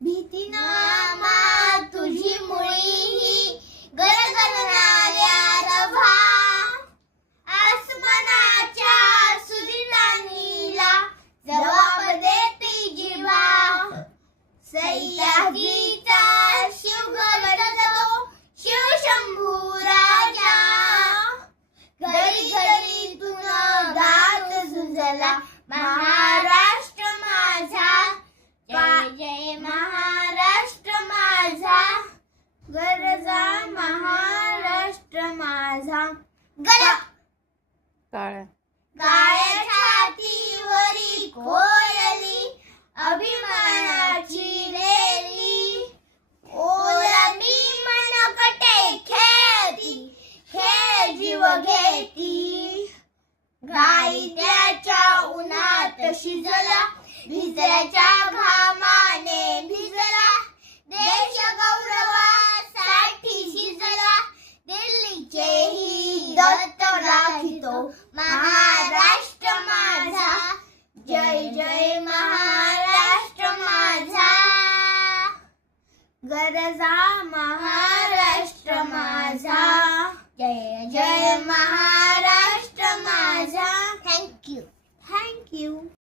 भीती नामा तुझी मुळी गरगरणाऱ्या रभा आसमानाच्या सुदिनानीला जबाब देती जिव्हा सह्याद्रीचा शिवगड शिवशंभू राजा घरी घरी तुन गात झुंजला महाराष्ट्र माझा जय जय महाराष्ट्र माझा गरजा महाराष्ट्र माझा गला काळ्या काळ्या छातीवरी कोयली अभिमानाची रेली ओलांडी मनकटे खेळती खेळ जीव घेती गाईच्या उन्हात शिजला भिजल्याच्या घामाने भिजला देश गौरवासाठी शिजला दिल्लीचेही दत्त राखितो महाराष्ट्र माझा जय जय महाराष्ट्र माझा गरजा महाराष्ट्र माझा जय जय महाराष्ट्र माझा थँक्यू